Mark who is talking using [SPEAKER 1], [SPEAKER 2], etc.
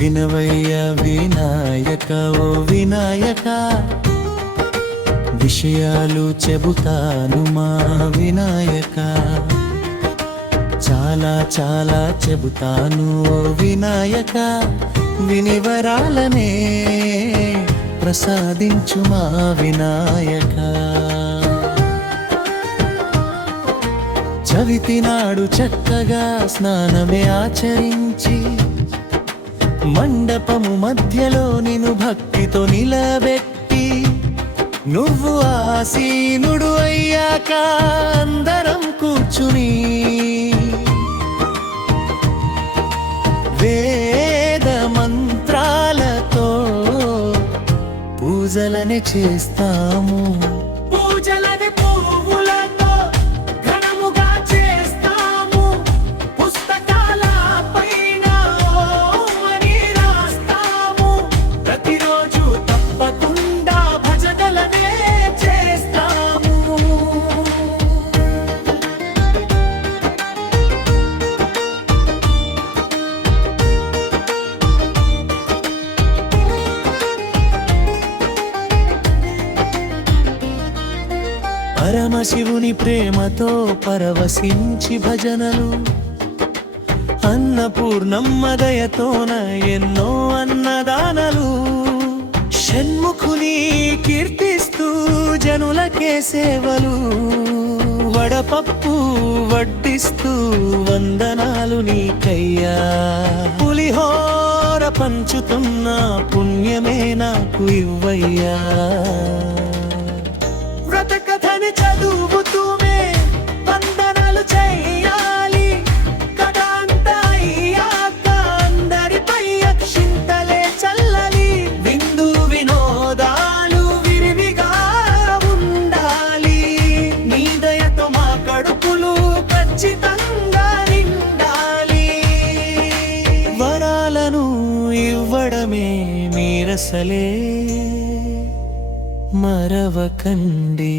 [SPEAKER 1] వినవయ్య వినాయక ఓ వినాయక. విషయాలు చెబుతాను మా వినాయక. చాలా చాలా చెబుతాను ఓ వినాయక. వినివరాలనే ప్రసాదించు మా వినాయక. చవితి నాడు చక్కగా స్నానమే ఆచరించి మండపము మధ్యలో నిన్ను భక్తితో నిలబెట్టి నువ్వు ఆసీనుడు అయ్యాక అందరం కూర్చుని. వేద మంత్రాలతో పూజలని చేస్తాము.
[SPEAKER 2] పూజలని
[SPEAKER 1] పరమశివుని ప్రేమతో పరవశించి భజనలు. అన్నపూర్ణమ్మ దయతోన ఎన్నో అన్నదానలు. షణ్ముఖుని కీర్తిస్తూ జనులకే సేవలు. వడపప్పు వడ్డిస్తూ వందనాలు నీకయ్యా. పులిహోర పంచుతున్న పుణ్యమే నాకు ఇవ్వయ్యా. ఇవ్వడమే మీరసలే మరవకండి.